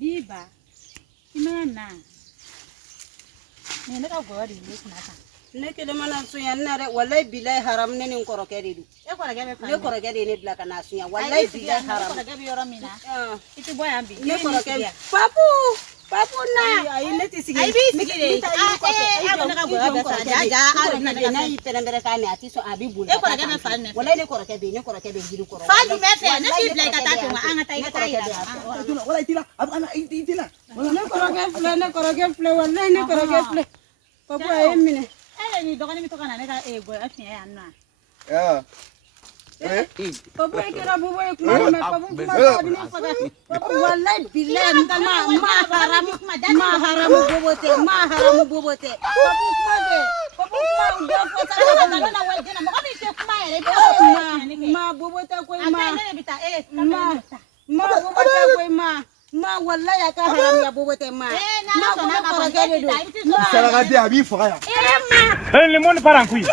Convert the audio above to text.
Biba. Imana. Ne ka gori ne kuna ta. Ne ke de mana sunya nare wallahi billahi haram ne nin koroke de du. E koroke be fa. Ne koroke de ne bila kana sunya wallahi billahi haram. Koroke be yoro mina. Itu boy ambi. Ne koroke. Papu na. Ai ne ti sigi. Ai bi sigi de. Ai ne ka gori be sa ja ara na de na itere mbere ka me ati so abi bulu. E koroke be fa ne. Wallahi ne koroke be gidu koroke. Fa di me fe ne bi bila ka ta to ma anga ta ina ta ira. Wallahi tila abu ana itila. Ne koroke fle wallahi ne koroke fle. Papu ai mine. Ni dogani mi to kana ne ka go afi ya na. Ya. Papu kira bubu e kuma me papu kuma adi ni faga. Papu wallahi billahi ma haramu bobote. Papu kuma de. Papu kuma ndo fota Na wal dina mo kami te kuma ere. ma bobote ko ma bobote ko ma wallahi aka haram ya bobote ma Na so na ka Saragade abi faga ya. Le monde part en couille.